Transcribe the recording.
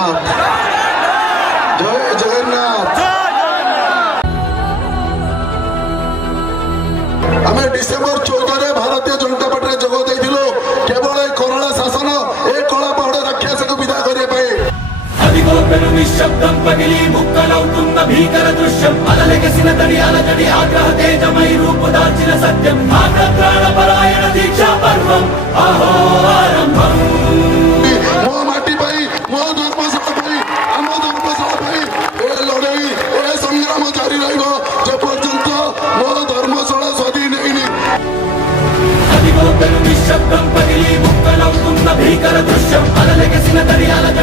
जगन्नाथ जय जगन्नाथ। आम December 14 Bharatiya Janata party जोग देइथिलु केवल कोरोना शासन ए कला पहाड़ राक्षस को विदा करने అదిగో పెను నిశ్శబ్దం పగిలి ముక్కలవుతున్న భీకర దృశ్యం అలలెగసిన తడి అలజడి ఆగ్రహ తేజమై రూపుదాల్చిన సత్యం ఆగ్రహ పరాయణ దీక్షా పర్వం అహో ఆరంభం मो माटी पाई मो धर्मशाला पाई आम धर्मशाला पाई ए लड़ाई ए संग्राम जारी रहिबो जे पर्यंत मो धर्मशाला स्वाधीन हेइनी। అదిగో పెను నిశ్శబ్దం పగిలి ముక్కలవుతున్న భీకర దృశ్యం అలలెగసిన తడి అలజడి